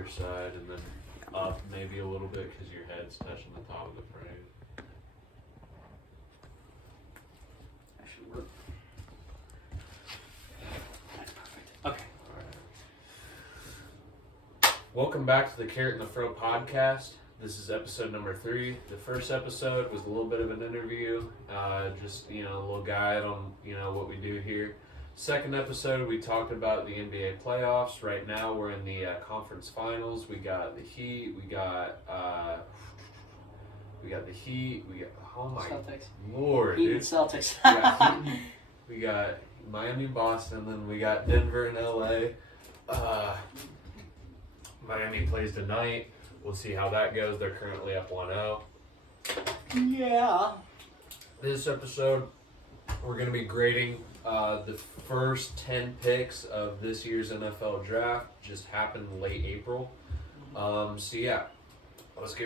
other side, and then up maybe a little bit because your head's touching the top of the frame. That should work. That's perfect. Okay. Alright. Welcome back to the Carrot and the Fro podcast. This is episode number 3. The first episode was a little bit of an interview, just, a little guide on, what we do here. Second episode, we talked about the NBA playoffs. Right now, we're in the conference finals. We got the Heat. We got the Heat. We got, oh my Celtics. Lord, Heat dude. and Celtics. We got Miami, Boston, then we got Denver and LA. Miami plays tonight. We'll see how that goes. They're currently up 1-0. Yeah. This episode, we're going to be grading the first 10 picks of this year's NFL draft. Just happened late April. Let's get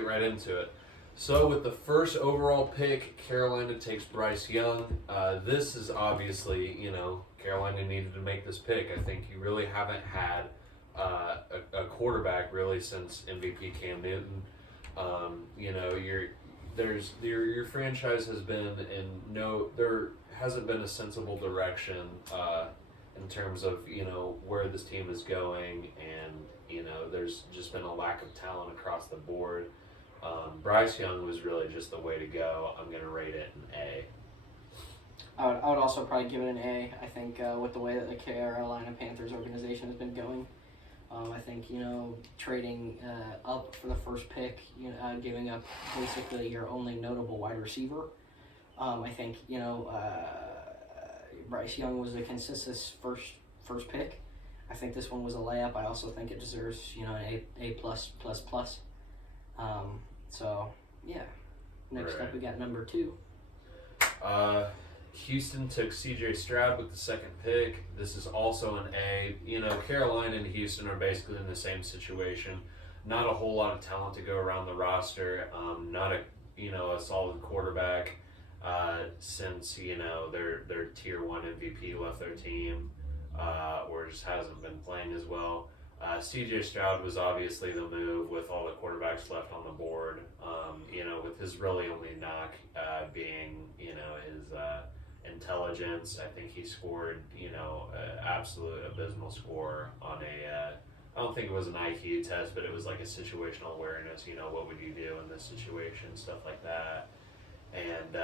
right into it. So with the first overall pick, Carolina takes Bryce Young. This is obviously, Carolina needed to make this pick. I think you really haven't had a quarterback really since MVP Cam Newton. Your franchise has been there hasn't been a sensible direction in terms of where this team is going, and there's just been a lack of talent across the board. Bryce Young was really just the way to go. I'm gonna rate it an A. I would also probably give it an A. I think with the way that the Carolina Panthers organization has been going, I think, trading up for the first pick, giving up basically your only notable wide receiver. I think, Bryce Young was a consensus first pick. I think this one was a layup. I also think it deserves, an A++++. Next up we got number 2. Houston took C.J. Stroud with the second pick. This is also an A. Carolina and Houston are basically in the same situation. Not a whole lot of talent to go around the roster. Not a solid quarterback since their tier 1 MVP left their team or just hasn't been playing as well. C.J. Stroud was obviously the move with all the quarterbacks left on the board. With his really only knock being his intelligence. I think he scored absolute abysmal score on I don't think it was an IQ test, but it was like a situational awareness. What would you do in this situation, stuff like that. And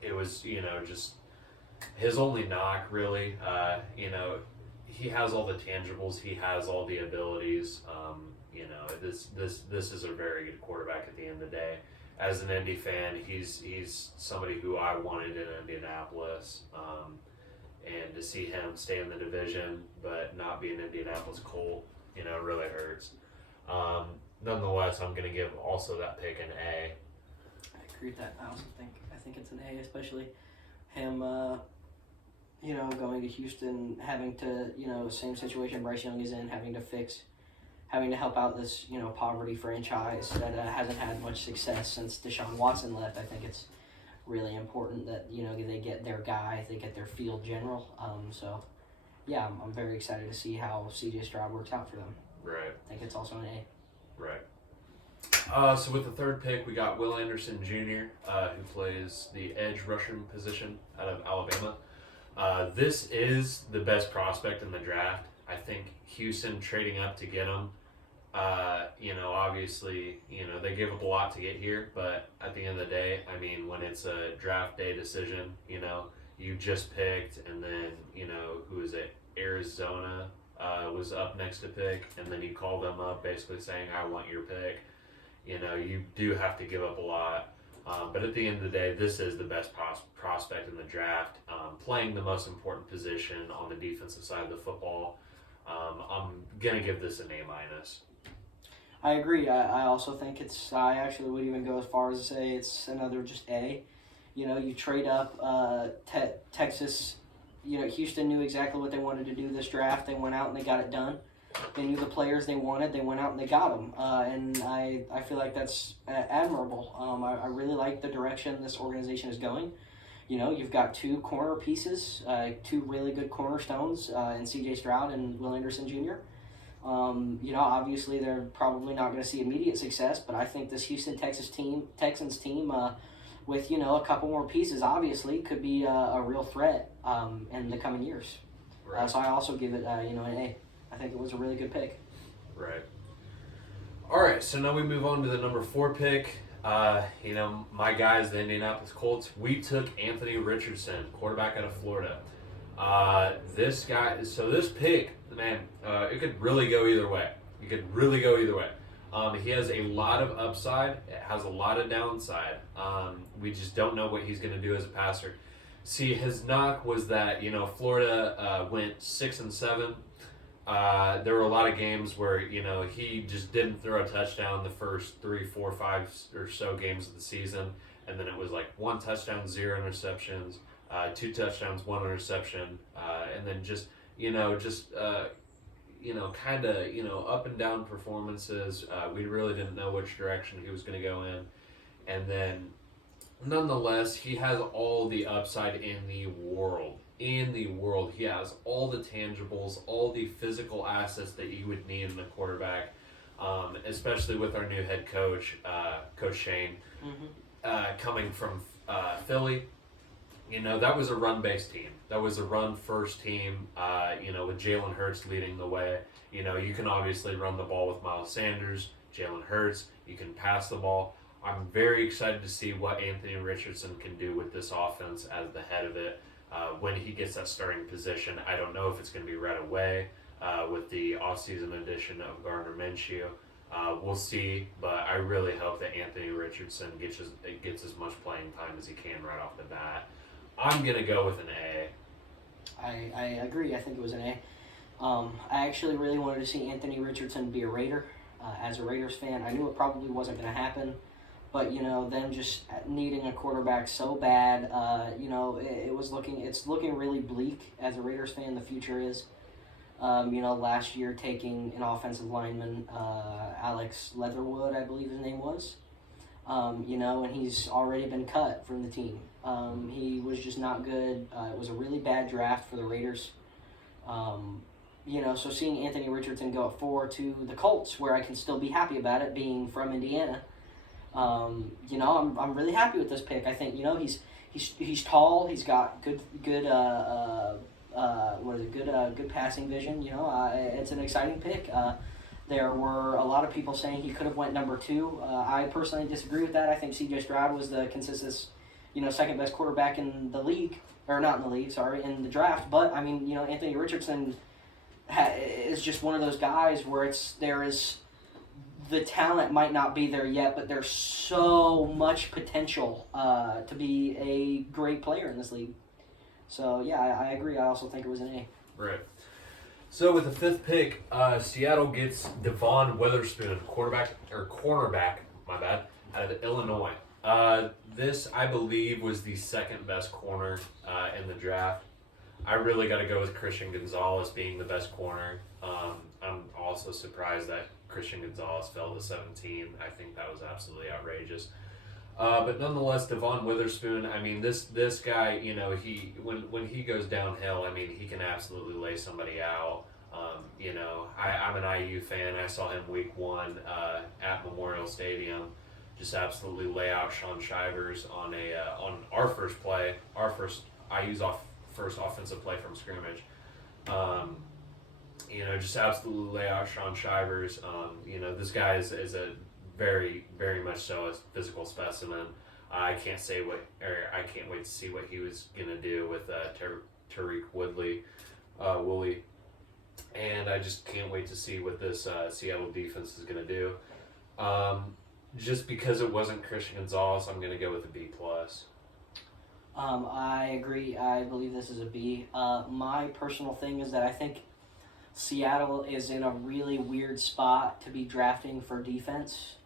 it was just his only knock really. He has all the tangibles. He has all the abilities. This is a very good quarterback at the end of the day. As an Indy fan, he's somebody who I wanted in Indianapolis, and to see him stay in the division but not be an Indianapolis Colt, really hurts. Nonetheless, I'm going to give also that pick an A. I agree with that. I think it's an A, especially him. Going to Houston, having to, same situation Bryce Young is in, having to help out this, poverty franchise that hasn't had much success since Deshaun Watson left. I think it's really important that, they get their guy, they get their field general. I'm very excited to see how C.J. Stroud works out for them. Right. I think it's also an A. Right. So with the third pick, we got Will Anderson Jr., who plays the edge rushing position out of Alabama. This is the best prospect in the draft. I think Houston trading up to get him, obviously, they gave up a lot to get here, but at the end of the day, when it's a draft day decision, you just picked, and then, who is it? Arizona was up next to pick, and then you call them up basically saying, I want your pick. You do have to give up a lot. But at the end of the day, this is the best prospect in the draft, playing the most important position on the defensive side of the football. I'm going to give this an A-. I agree. I also think I actually would even go as far as to say it's another just A. You trade up Texas. Houston knew exactly what they wanted to do this draft. They went out and they got it done. They knew the players they wanted. They went out and they got them. And I feel like that's admirable. I really like the direction this organization is going. You've got 2 corner pieces, 2 really good cornerstones in C.J. Stroud and Will Anderson Jr. Obviously they're probably not going to see immediate success, but I think this Texans team, with a couple more pieces, obviously could be a real threat in the coming years. Right. So I also give it an A. I think it was a really good pick. Right. All right, so now we move on to the number 4 pick. My guys, the Indianapolis Colts. We took Anthony Richardson, quarterback out of Florida. This pick, man, it could really go either way. He has a lot of upside. It has a lot of downside. We just don't know what he's going to do as a passer. See, his knock was that Florida went 6-7. There were a lot of games where he just didn't throw a touchdown the first 3, 4, 5 or so games of the season, and then it was like 1 touchdown, 0 interceptions, 2 touchdowns, 1 interception, and then kind of up and down performances. We really didn't know which direction he was going to go in, and then nonetheless, he has all the upside in the world. He has all the tangibles, all the physical assets that you would need in a quarterback, especially with our new head coach, Coach Shane, coming from Philly. That was a run-based team. That was a run-first team, with Jalen Hurts leading the way. You can obviously run the ball with Miles Sanders, Jalen Hurts. You can pass the ball. I'm very excited to see what Anthony Richardson can do with this offense as the head of it. When he gets that starting position, I don't know if it's going to be right away with the offseason addition of Gardner Minshew. We'll see, but I really hope that Anthony Richardson gets as much playing time as he can right off the bat. I'm going to go with an A. I agree. I think it was an A. I actually really wanted to see Anthony Richardson be a Raider. As a Raiders fan, I knew it probably wasn't going to happen. But, them just needing a quarterback so bad, it's looking really bleak as a Raiders fan. The future is, last year taking an offensive lineman, Alex Leatherwood, I believe his name was, and he's already been cut from the team. He was just not good. It was a really bad draft for the Raiders. So seeing Anthony Richardson go at 4 to the Colts, where I can still be happy about it, being from Indiana. I'm really happy with this pick. I think he's tall. He's got good passing vision. It's an exciting pick. There were a lot of people saying he could have went number 2. I personally disagree with that. I think C.J. Stroud was the consensus, second best quarterback in the league, or not in the league, sorry, in the draft. But Anthony Richardson is just one of those guys where the talent might not be there yet, but there's so much potential to be a great player in this league. So, yeah, I agree. I also think it was an A. Right. So, with the 5th pick, Seattle gets Devon Witherspoon, cornerback, out of Illinois. This, I believe, was the 2nd best corner in the draft. I really got to go with Christian Gonzalez being the best corner. I'm also surprised that Christian Gonzalez fell to 17. I think that was absolutely outrageous. But nonetheless, Devon Witherspoon, this guy, when he goes downhill, he can absolutely lay somebody out. I'm an IU fan. I saw him week 1 at Memorial Stadium just absolutely lay out Sean Shivers on our first play, IU's first offensive play from scrimmage. Just absolutely lay out Sean Shivers. This guy is a very, very much so a physical specimen. I can't wait to see what he was gonna do with Tariq Woolley, and I just can't wait to see what this Seattle defense is gonna do. Just because it wasn't Christian Gonzalez, I'm gonna go with a B+. I agree. I believe this is a B. My personal thing is that I think Seattle is in a really weird spot to be drafting for defense,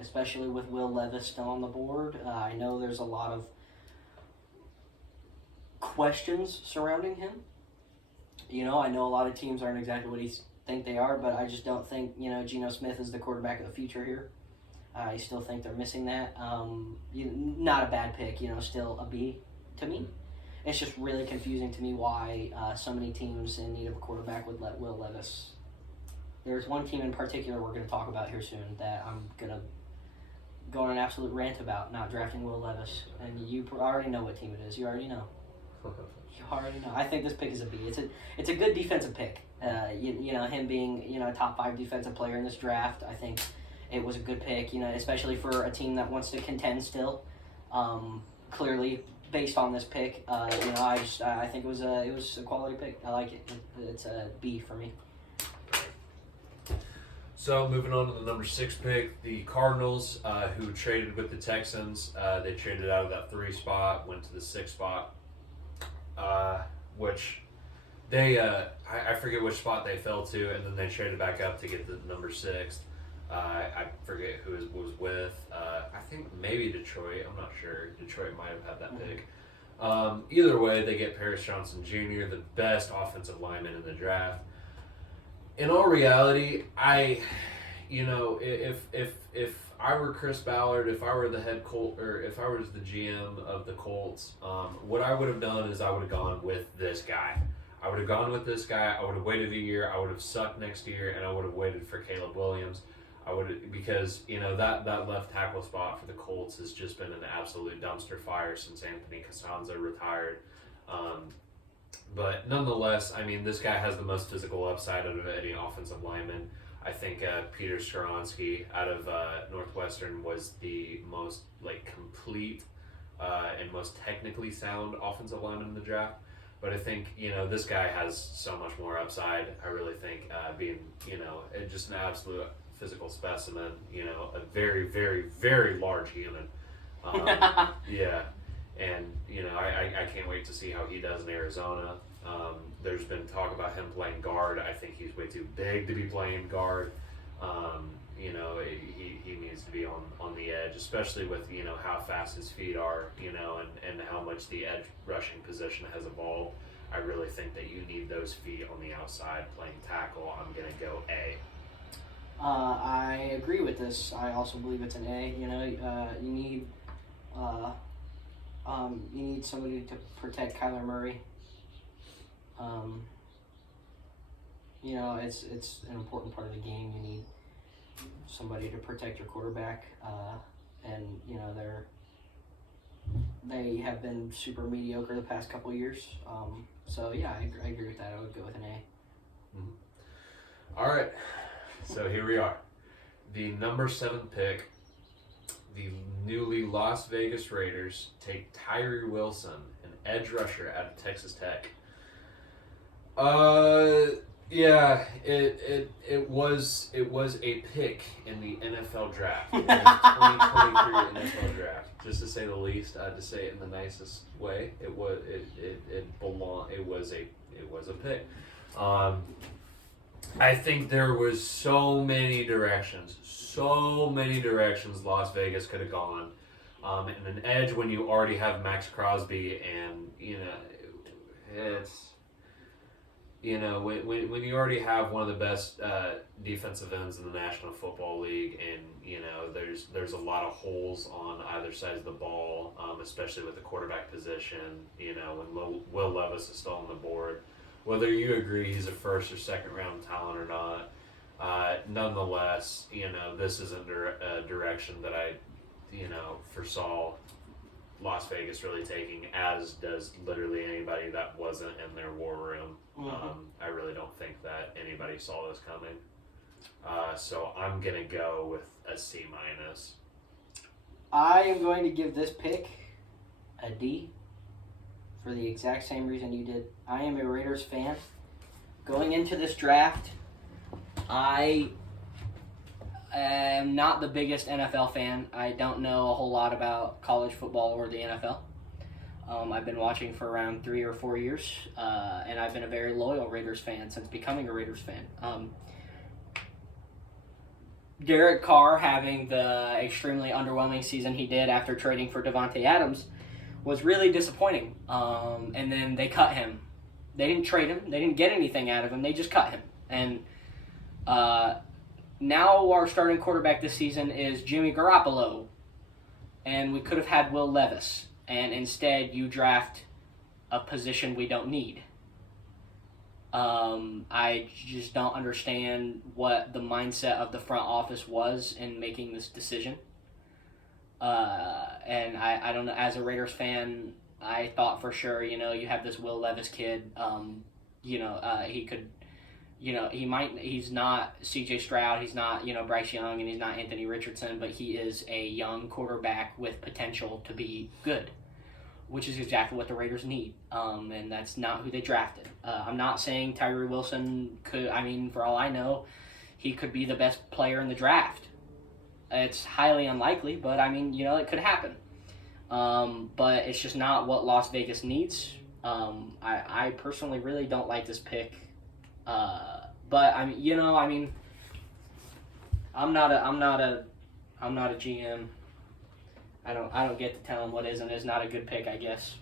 especially with Will Levis still on the board. I know there's a lot of questions surrounding him. I know a lot of teams aren't exactly what he think they are, but I just don't think, Geno Smith is the quarterback of the future here. I still think they're missing that. Not a bad pick, still a B to me. It's just really confusing to me why so many teams in need of a quarterback would let Will Levis there's one team in particular we're going to talk about here soon that I'm going to go on an absolute rant about not drafting Will Levis. And you already know what team it is. You already know. You already know. I think this pick is a B. It's a good defensive pick. You know, him being, you know, a top 5 defensive player in this draft, I think it was a good pick, you know, especially for a team that wants to contend still. Clearly, based on this pick, you know, I think it was a quality pick. I like it. It's a B for me. So moving on to the number 6 pick, the Cardinals, who traded with the Texans. They traded out of that 3 spot, went to the 6 spot, which they I forget which spot they fell to, and then they traded back up to get the number 6. I forget who it was with. I think maybe Detroit. I'm not sure. Detroit might have had that pick. Either way, they get Paris Johnson Jr., the best offensive lineman in the draft. In all reality, if I were Chris Ballard, if I were the head Colt, or if I was the GM of the Colts, what I would have done is I would have gone with this guy. I would have gone with this guy. I would have waited a year. I would have sucked next year, and I would have waited for Caleb Williams. Because that left tackle spot for the Colts has just been an absolute dumpster fire since Anthony Costanza retired. But nonetheless, I mean, this guy has the most physical upside out of any offensive lineman. I think Peter Skoronski out of Northwestern was the most complete and most technically sound offensive lineman in the draft. But I think, this guy has so much more upside. I really think being, just an absolute physical specimen, a very, very, very large human. Yeah. And, I can't wait to see how he does in Arizona. There's been talk about him playing guard. I think he's way too big to be playing guard. He needs to be on the edge, especially with, how fast his feet are, and how much the edge rushing position has evolved. I really think that you need those feet on the outside playing tackle. I'm going to go A. I agree with this. I also believe it's an A. You need somebody to protect Kyler Murray. It's an important part of the game. You need somebody to protect your quarterback, and they have been super mediocre the past couple of years. So yeah, I agree with that. I would go with an A. Mm-hmm. All right, so here we are, the number 7 pick. The newly Las Vegas Raiders take Tyree Wilson, an edge rusher out of Texas Tech. Yeah, it was a pick in the NFL draft, in the 2023 NFL draft, just to say the least. To say it in the nicest way, it was a pick. I think there was so many directions Las Vegas could have gone. And an edge when you already have Max Crosby, and it's when you already have one of the best defensive ends in the National Football League, and there's a lot of holes on either side of the ball, especially with the quarterback position. When Will Levis is still on the board, whether you agree he's a first or second round talent or not, nonetheless, this isn't a direction that I foresaw Las Vegas really taking, as does literally anybody that wasn't in their war room. Mm-hmm. I really don't think that anybody saw this coming. So I'm going to go with a C-. I am going to give this pick a D for the exact same reason you did. I am a Raiders fan. Going into this draft, I am not the biggest NFL fan. I don't know a whole lot about college football or the NFL. I've been watching for around 3 or 4 years, and I've been a very loyal Raiders fan since becoming a Raiders fan. Derek Carr having the extremely underwhelming season he did after trading for Devontae Adams was really disappointing. And then they cut him. They didn't trade him. They didn't get anything out of him. They just cut him. And now our starting quarterback this season is Jimmy Garoppolo. And we could have had Will Levis. And instead you draft a position we don't need. I just don't understand what the mindset of the front office was in making this decision. And I don't know, as a Raiders fan, I thought for sure, you have this Will Levis kid, he could, he's not CJ Stroud, he's not, Bryce Young, and he's not Anthony Richardson, but he is a young quarterback with potential to be good, which is exactly what the Raiders need. And that's not who they drafted. I'm not saying Tyree Wilson could, for all I know, he could be the best player in the draft. It's highly unlikely, but it could happen. But it's just not what Las Vegas needs. I personally really don't like this pick. But I'm not a GM. I don't get to tell him what is and is not a good pick, I guess.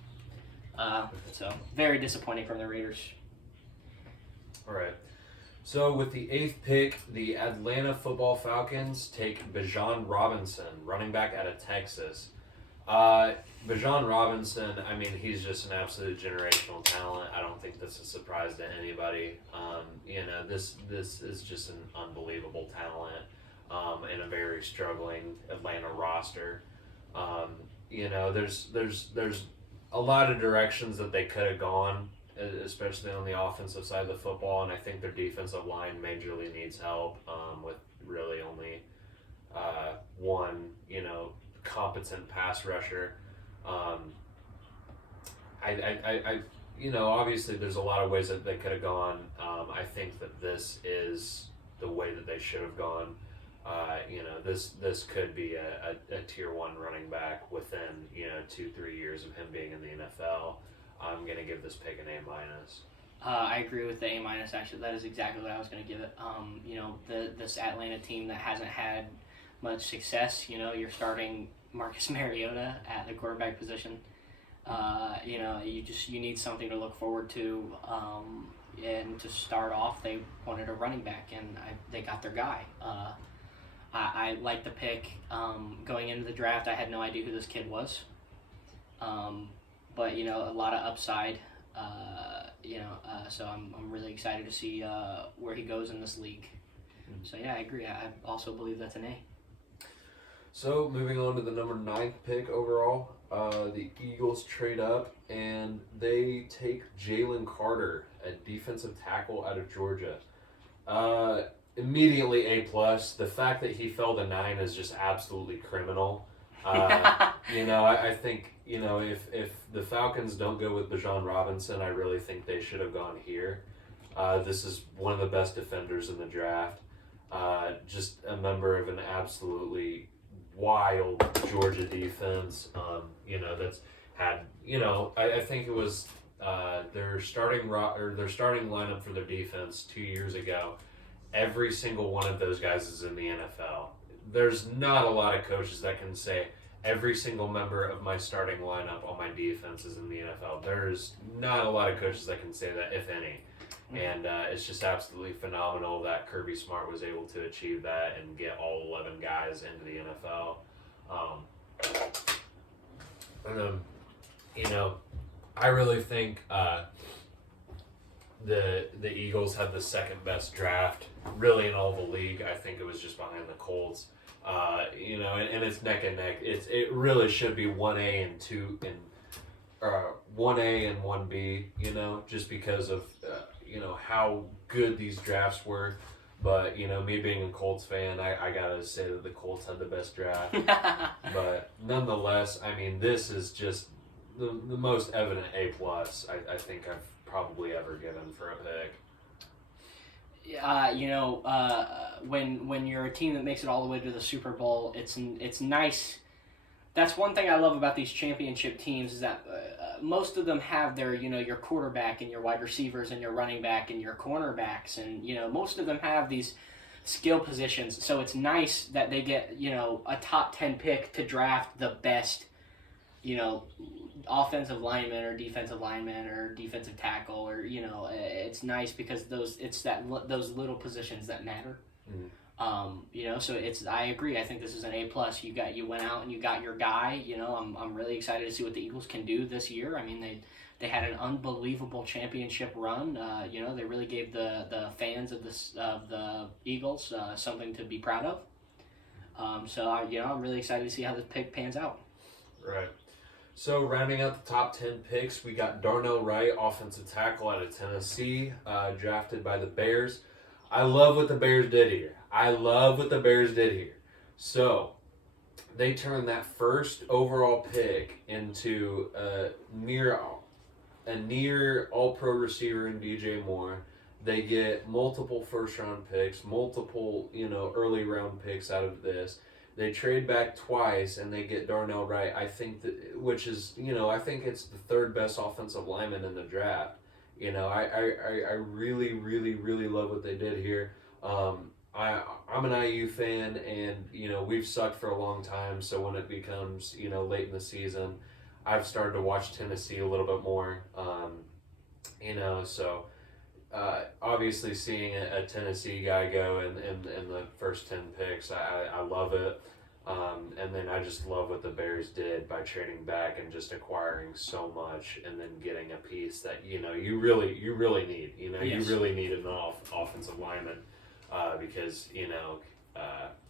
So very disappointing from the Raiders. All right. So with the 8th pick, the Atlanta Football Falcons take Bijan Robinson, running back out of Texas. Bijan Robinson, he's just an absolute generational talent. I don't think this is a surprise to anybody. This is just an unbelievable talent in a very struggling Atlanta roster. There's a lot of directions that they could have gone, especially on the offensive side of the football, and I think their defensive line majorly needs help with really only one, competent pass rusher. Obviously there's a lot of ways that they could have gone. I think that this is the way that they should have gone. This could be a tier 1 running back within 2-3 years of him being in the NFL. I'm gonna give this pick an A-. I agree with the A-. Actually, that is exactly what I was going to give it. This Atlanta team that hasn't had much success. You're starting Marcus Mariota at the quarterback position. You need something to look forward to. And to start off, they wanted a running back, and they got their guy. I like the pick. Going into the draft, I had no idea who this kid was. But a lot of upside. So I'm really excited to see where he goes in this league. So yeah, I agree. I also believe that's an A. So moving on to the number 9th pick overall, the Eagles trade up and they take Jalen Carter, a defensive tackle out of Georgia. Immediately A+. The fact that he fell to 9 is just absolutely criminal. I think if the Falcons don't go with Bijan Robinson, I really think they should have gone here. This is one of the best defenders in the draft. Just a member of an absolutely wild Georgia defense. That's had I think it was their starting lineup for their defense 2 years ago. Every single one of those guys is in the NFL. There's not a lot of coaches that can say every single member of my starting lineup on my defense is in the NFL. There's not a lot of coaches that can say that, if any. And it's just absolutely phenomenal that Kirby Smart was able to achieve that and get all 11 guys into the NFL. I really think the Eagles had the second best draft, really, in all the league. I think it was just behind the Colts. And it's neck and neck. It really should be 1A and 2 and 1A and 1B. Just because of how good these drafts were. But me being a Colts fan, I gotta say that the Colts had the best draft. But nonetheless, this is just the most evident A+. I think I've probably ever given for a pick. When you're a team that makes it all the way to the Super Bowl, it's nice. That's one thing I love about these championship teams is that most of them have their your quarterback and your wide receivers and your running back and your cornerbacks, and most of them have these skill positions. So it's nice that they get a top 10 pick to draft the best offensive lineman or defensive lineman or defensive tackle, or it's nice because those little positions that matter. So I agree. I think this is an A plus. You went out and you got your guy. I'm really excited to see what the Eagles can do this year. I mean, they had an unbelievable championship run. They really gave the fans of the Eagles something to be proud of. I'm really excited to see how this pick pans out. Right. So rounding out the top 10 picks, we got Darnell Wright, offensive tackle out of Tennessee, drafted by the Bears. I love what the Bears did here. So they turned that first overall pick into a near all-pro receiver in DJ Moore. They get multiple first-round picks, multiple early round picks out of this. They trade back twice and they get Darnell Wright. I think I think it's the third best offensive lineman in the draft. I really, really, really love what they did here. I'm an IU fan, and we've sucked for a long time. So when it becomes late in the season, I've started to watch Tennessee a little bit more. Obviously seeing a Tennessee guy go in the first 10 picks, I love it. And then I just love what the Bears did by trading back and just acquiring so much, and then getting a piece that you really need. Yes. You really need an offensive lineman because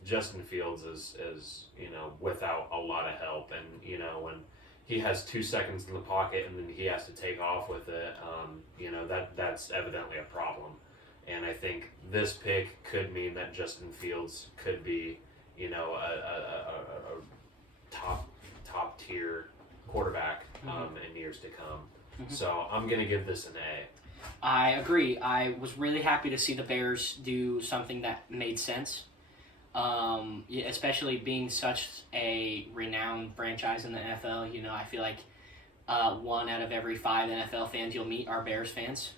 Justin Fields is without a lot of help, and when he has 2 seconds in the pocket and then he has to take off with it, that's evidently a problem. And I think this pick could mean that Justin Fields could be, a top tier quarterback in years to come. Mm-hmm. So I'm gonna give this an A. I agree. I was really happy to see the Bears do something that made sense. Especially being such a renowned franchise in the NFL. I feel like 1 out of every 5 NFL fans you'll meet are Bears fans.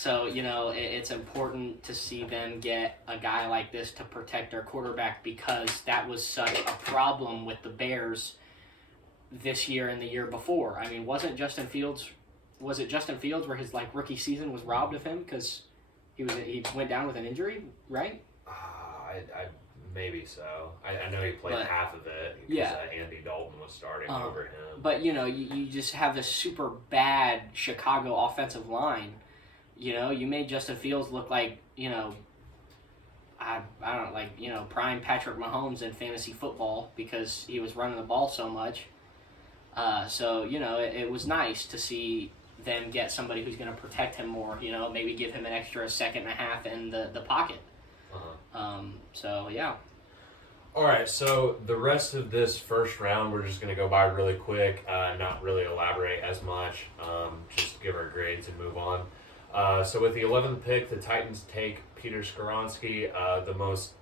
It's important to see them get a guy like this to protect their quarterback, because that was such a problem with the Bears this year and the year before. I mean, was it Justin Fields where his rookie season was robbed of him because he went down with an injury, right? I maybe so. I know he played half of it because Andy Dalton was starting over him. But you just have this super bad Chicago offensive line. You made Justin Fields look like I don't know, prime Patrick Mahomes in fantasy football because he was running the ball so much. It was nice to see them get somebody who's going to protect him more. Maybe give him an extra second and a half in the pocket. All right, so the rest of this first round, we're just going to go by really quick, not really elaborate as much, just give our grades and move on. So with the 11th pick, the Titans take Peter Skoronski, the most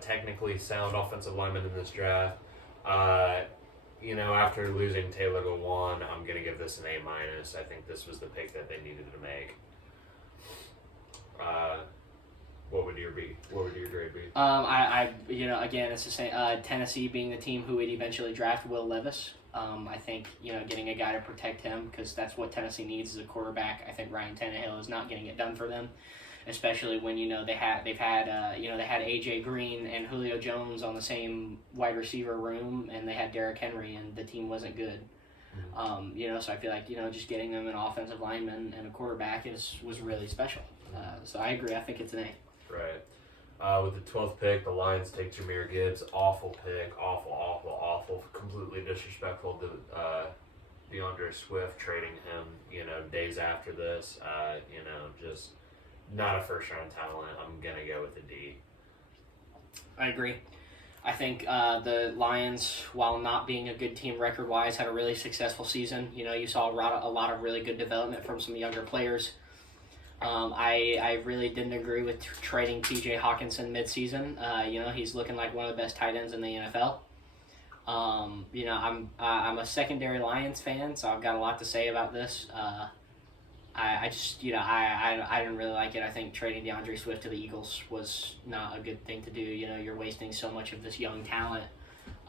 technically sound offensive lineman in this draft. After losing Taylor Lewan, I'm going to give this an A-. I think this was the pick that they needed to make. What would your grade be? Again, it's the same. Tennessee being the team who would eventually draft Will Levis. I think getting a guy to protect him, because that's what Tennessee needs as a quarterback. I think Ryan Tannehill is not getting it done for them, especially when they had AJ Green and Julio Jones on the same wide receiver room, and they had Derrick Henry, and the team wasn't good. So I feel like just getting them an offensive lineman and a quarterback was really special. So I agree. I think it's an A. Right. With the 12th pick, the Lions take Jahmyr Gibbs. Awful pick. Awful. Completely disrespectful to DeAndre Swift, trading him, days after this. Just not a first-round talent. I'm going to go with a D. I agree. I think the Lions, while not being a good team record-wise, had a really successful season. You saw a lot of really good development from some younger players. I really didn't agree with trading T.J. Hawkinson mid-season. He's looking like one of the best tight ends in the NFL. I'm a secondary Lions fan, so I've got a lot to say about this. I didn't really like it. I think trading DeAndre Swift to the Eagles was not a good thing to do. You're wasting so much of this young talent.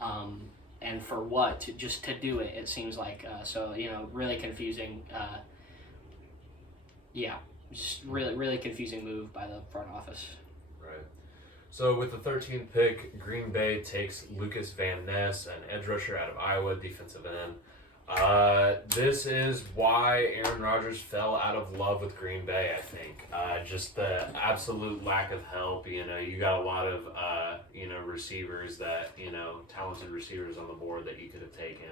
And for what? Just to do it, it seems like. Really confusing. Just really, really confusing move by the front office. Right. So with the 13th pick, Green Bay takes Lucas Van Ness, an edge rusher out of Iowa, defensive end. This is why Aaron Rodgers fell out of love with Green Bay, I think. Just the absolute lack of help. You know, you got a lot of, receivers that, talented receivers on the board that you could have taken.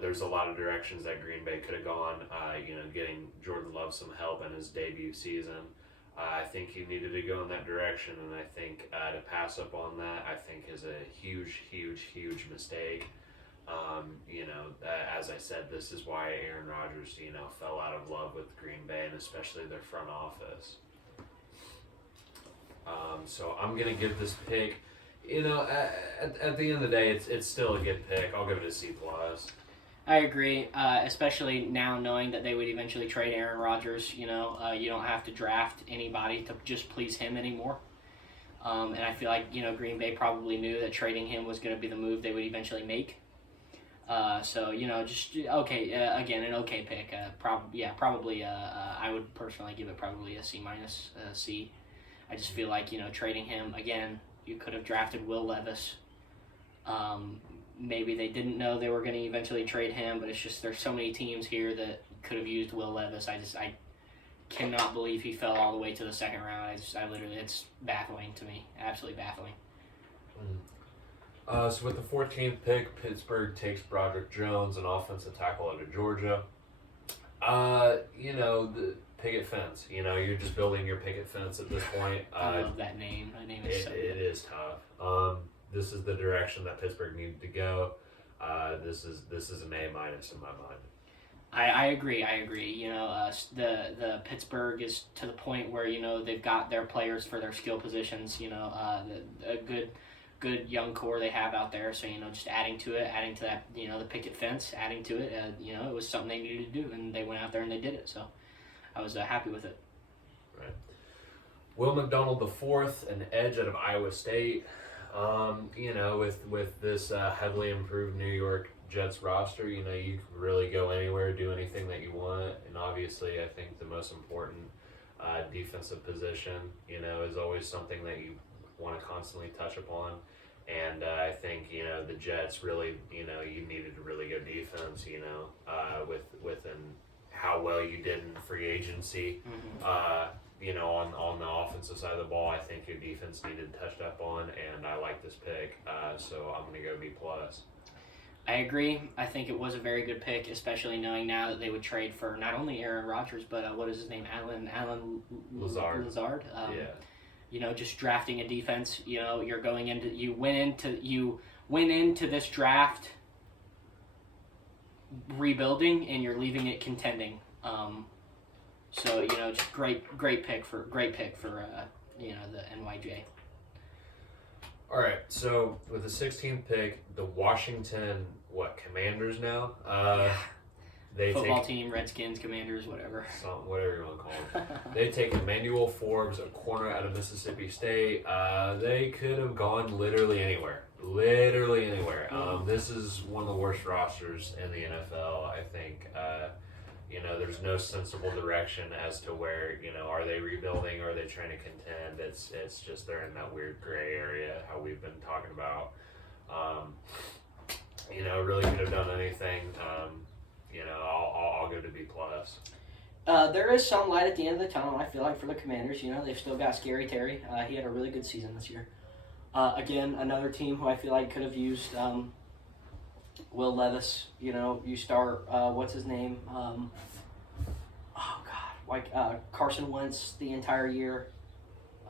There's a lot of directions that Green Bay could have gone, getting Jordan Love some help in his debut season. I think he needed to go in that direction, and I think to pass up on that, I think is a huge, huge, huge mistake. As I said, this is why Aaron Rodgers, fell out of love with Green Bay and especially their front office. So I'm gonna give this pick. At the end of the day, it's still a good pick. I'll give it a C plus. I agree, especially now knowing that they would eventually trade Aaron Rodgers. You don't have to draft anybody to just please him anymore. And I feel like, Green Bay probably knew that trading him was going to be the move they would eventually make. Just okay. Again, an okay pick. Probably. I would personally give it probably a C minus, C. I just feel like trading him again. You could have drafted Will Levis. Maybe they didn't know they were going to eventually trade him, but it's just there's so many teams here that could have used Will Levis. I cannot believe he fell all the way to the second round. It's baffling to me. Absolutely baffling. So with the 14th pick, Pittsburgh takes Broderick Jones, an offensive tackle out of Georgia. The picket fence. You're just building your picket fence at this point. I love that name. That name is so good. It is tough. This is the direction that Pittsburgh needed to go. This is an A minus in my mind. I agree. The Pittsburgh is to the point where they've got their players for their skill positions. A good young core they have out there. So just adding to that, the picket fence, adding to it. It was something they needed to do, and they went out there and they did it. So I was happy with it. Right. Will McDonald IV, an edge out of Iowa State. With this heavily improved New York Jets roster, you can really go anywhere, do anything that you want, and obviously I think the most important defensive position, is always something that you want to constantly touch upon. And I think, the Jets really, you needed a really good defense, within how well you did in free agency. Mm-hmm. On the offensive side of the ball, I think your defense needed touched up on, and I like this pick, so I'm going to go B+. I agree. I think it was a very good pick, especially knowing now that they would trade for not only Aaron Rodgers, but what is his name? Alan Lazard. Just drafting a defense. You went into this draft rebuilding, and you're leaving it contending. So just great pick for the NYJ. All right, so with the 16th pick, the Washington Commanders now? They Football team, Redskins, Commanders, whatever. Whatever you want to call them. They take Emmanuel Forbes, a corner out of Mississippi State. They could have gone literally anywhere. This is one of the worst rosters in the NFL, I think. There's no sensible direction as to where, are they rebuilding or are they trying to contend? It's just they're in that weird gray area, how we've been talking about. Really could have done anything. I'll go to B+. There is some light at the end of the tunnel, I feel like, for the Commanders. They've still got Scary Terry. He had a really good season this year. Again, another team who I feel like could have used Will Levis. You start, what's his name? Carson Wentz the entire year.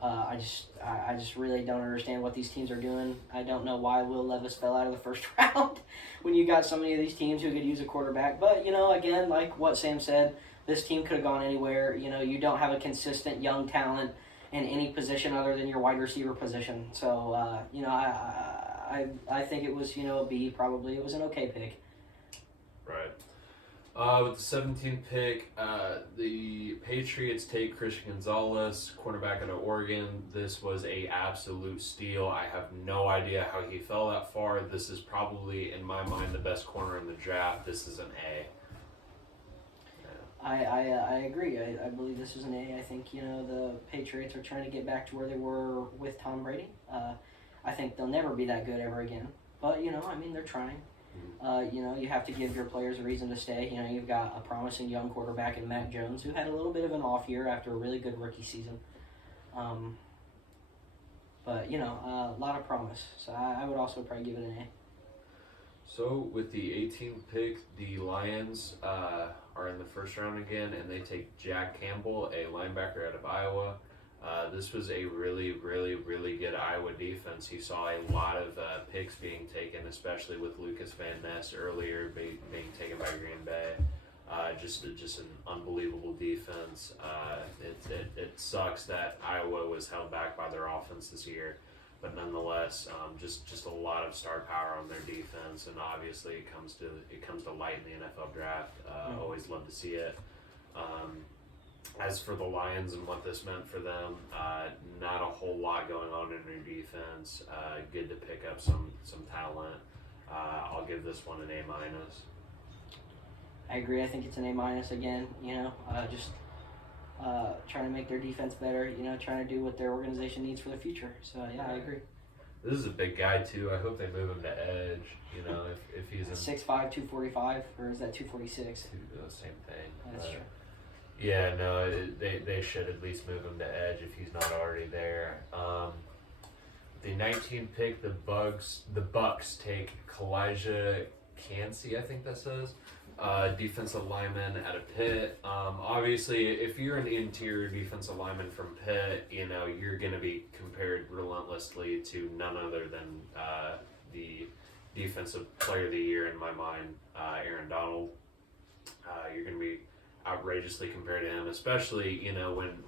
I just really don't understand what these teams are doing. I don't know why Will Levis fell out of the first round when you got so many of these teams who could use a quarterback. But, again, like what Sam said, this team could have gone anywhere. You don't have a consistent young talent in any position other than your wide receiver position. So, I think it was, a B probably. It was an okay pick. Right. With the 17th pick, the Patriots take Christian Gonzalez, cornerback out of Oregon. This was a absolute steal. I have no idea how he fell that far. This is probably, in my mind, the best corner in the draft. This is an A. I agree. I believe this is an A. I think, the Patriots are trying to get back to where they were with Tom Brady. I think they'll never be that good ever again. But, they're trying. You have to give your players a reason to stay. You've got a promising young quarterback in Mac Jones who had a little bit of an off year after a really good rookie season. But, a lot of promise. So I would also probably give it an A. So with the 18th pick, the Lions are in the first round again, and they take Jack Campbell, a linebacker out of Iowa. This was a really, really, really good Iowa defense. You saw a lot of picks being taken, especially with Lucas Van Ness earlier being taken by Green Bay. Just an unbelievable defense. It sucks that Iowa was held back by their offense this year, but nonetheless, just a lot of star power on their defense, and obviously it comes to light in the NFL draft. Always love to see it. As for the Lions and what this meant for them, not a whole lot going on in their defense. Good to pick up some talent. I'll give this one an A-. I agree. I think it's an A- again. Just trying to make their defense better. Trying to do what their organization needs for the future. So yeah, I agree. This is a big guy too. I hope they move him to edge. If he's in 6'5", 245, or is that 246? Same thing. That's true. Yeah, no, they should at least move him to edge if he's not already there. The 19th pick, the Bucks take Kalijah Cansey, I think that says, defensive lineman out of Pitt. Obviously, if you're an interior defensive lineman from Pitt, you're going to be compared relentlessly to none other than the defensive player of the year in my mind, Aaron Donald. You're going to be outrageously compared to him, especially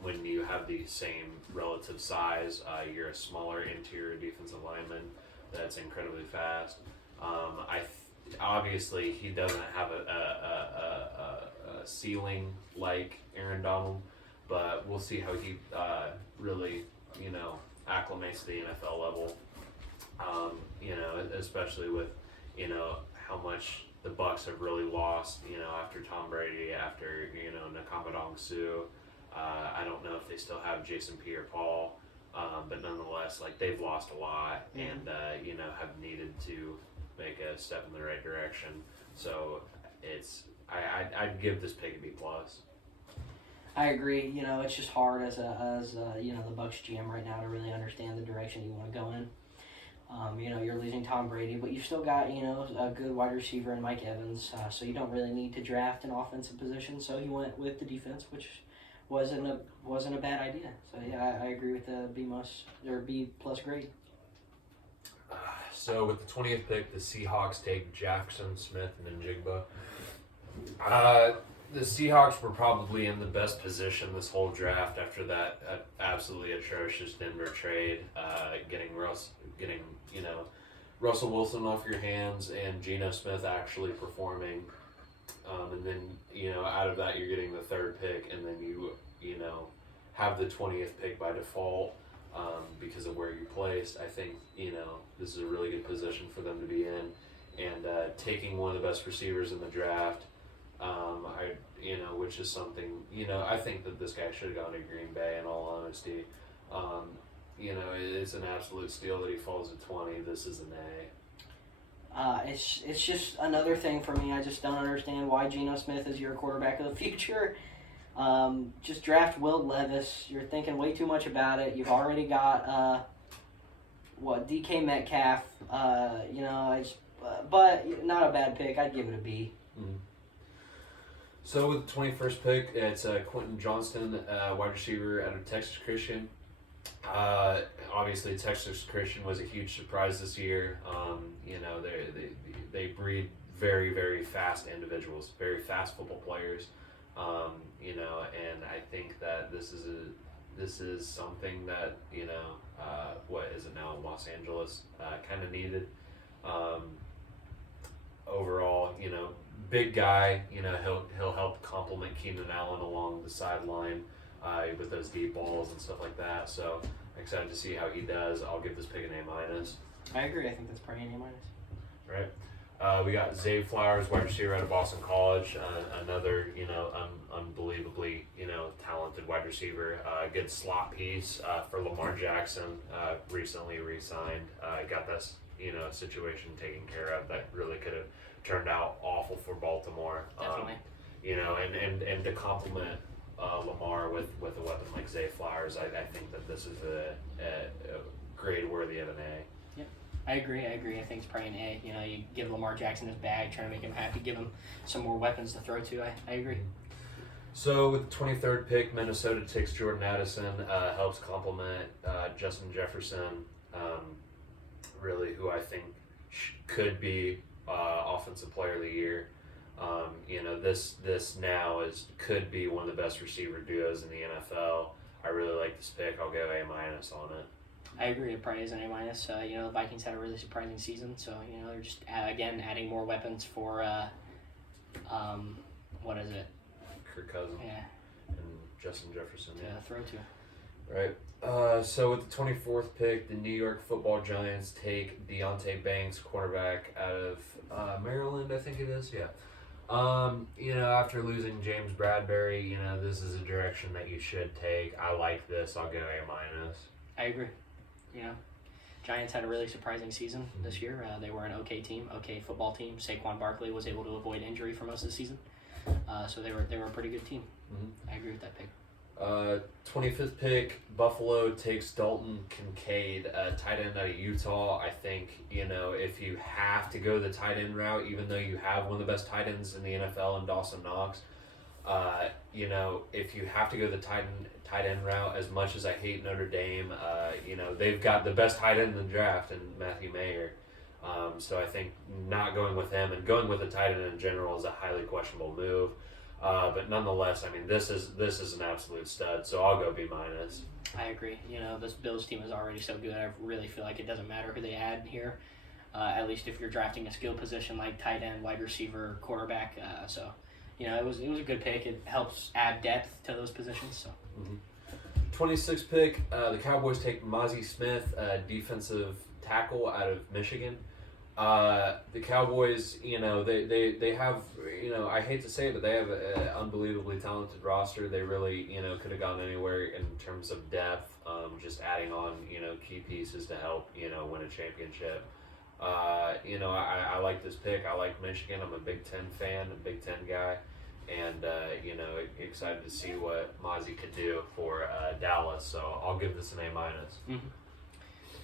when you have the same relative size. You're a smaller interior defensive lineman that's incredibly fast. Obviously he doesn't have a ceiling like Aaron Donald, but we'll see how he really acclimates to the NFL level. Especially with how much the Bucks have really lost, after Tom Brady, after, Ndamukong Suh. I don't know if they still have Jason Pierre-Paul, but nonetheless, they've lost a lot and, have needed to make a step in the right direction. So I'd give this pick a B+. I agree. It's just hard as the Bucks GM right now to really understand the direction you want to go in. You're losing Tom Brady, but you've still got, a good wide receiver in Mike Evans, so you don't really need to draft an offensive position. So he went with the defense, which wasn't a bad idea. So yeah, I agree with the B+ grade. So with the 20th pick, the Seahawks take Jackson Smith-Njigba. The Seahawks were probably in the best position this whole draft after that absolutely atrocious Denver trade, getting Russell Wilson off your hands and Geno Smith actually performing, and then out of that you're getting the third pick, and then you have the 20th pick by default because of where you placed. I think this is a really good position for them to be in, and taking one of the best receivers in the draft. Which is something, I think that this guy should have gone to Green Bay, in all honesty. It's an absolute steal that he falls at 20. This is an A. It's just another thing for me. I just don't understand why Geno Smith is your quarterback of the future. Just draft Will Levis. You're thinking way too much about it. You've already got, DK Metcalf. But not a bad pick. I'd give it a B. Mm-hmm. So with the 21st pick, it's Quentin Johnston, wide receiver out of Texas Christian. Obviously, Texas Christian was a huge surprise this year. They breed very, very fast individuals, very fast football players. And I think that this is something that what is it now, Los Angeles kind of needed. Overall, big guy, he'll help complement Keenan Allen along the sideline with those deep balls and stuff like that. So excited to see how he does. I'll give this pick an A-. I agree. I think that's probably an A-. Right. We got Zay Flowers, wide receiver out of Boston College, another unbelievably talented wide receiver. Good slot piece for Lamar Jackson. Recently re-signed. Got this situation taken care of that really could have turned out awful for Baltimore. Definitely. And to complement Lamar with a weapon like Zay Flowers, I think that this is a grade worthy of an A. I agree. I think it's probably an A. You give Lamar Jackson his bag, trying to make him happy, give him some more weapons to throw to. I agree. So with the 23rd pick, Minnesota takes Jordan Addison, helps complement Justin Jefferson, really who I think could be Offensive Player of the Year. This now could be one of the best receiver duos in the NFL. I really like this pick. I'll go A- on it. I agree. It probably is an A-. The Vikings had a really surprising season, so they're just again adding more weapons for what is it? Kirk Cousins Yeah, and Justin Jefferson. to throw to. Right. So with the 24th pick, the New York Football Giants take Deontay Banks, quarterback out of Maryland, I think it is. Yeah. After losing James Bradbury, this is a direction that you should take. I like this. I'll go A-. I agree. Giants had a really surprising season this year. They were an okay team, okay football team. Saquon Barkley was able to avoid injury for most of the season, so they were a pretty good team. I agree with that pick. 25th pick, Buffalo takes Dalton Kincaid, tight end out of Utah. I think, if you have to go the tight end route, even though you have one of the best tight ends in the NFL in Dawson Knox, if you have to go the tight end route, as much as I hate Notre Dame, they've got the best tight end in the draft in Matthew Mayer. So I think not going with him and going with a tight end in general is a highly questionable move. But nonetheless, this is an absolute stud. So I'll go B-. I agree. This Bills team is already so good. I really feel like it doesn't matter who they add here. At least if you're drafting a skill position like tight end, wide receiver, quarterback. It was a good pick. It helps add depth to those positions. So. 26th pick, the Cowboys take Mozzie Smith, defensive tackle out of Michigan. The Cowboys, they have, I hate to say it, but they have an unbelievably talented roster. They really, could have gone anywhere in terms of depth, just adding on, key pieces to help, win a championship. I like this pick. I like Michigan. I'm a Big Ten fan, a Big Ten guy. And, excited to see what Mozzie could do for Dallas. So I'll give this an A-.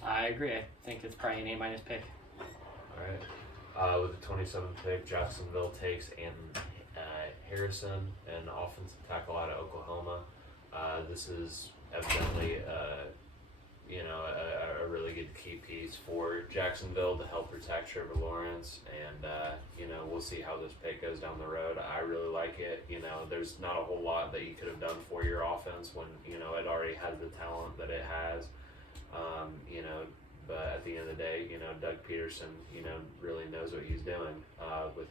I agree. I think it's probably an A- pick. All right. With the 27th pick, Jacksonville takes Anton Harrison, an offensive tackle out of Oklahoma. This is evidently a really good key piece for Jacksonville to help protect Trevor Lawrence, and we'll see how this pick goes down the road. I really like it. There's not a whole lot that you could have done for your offense when it already has the talent that it has. But at the end of the day, Doug Peterson, really knows what he's doing with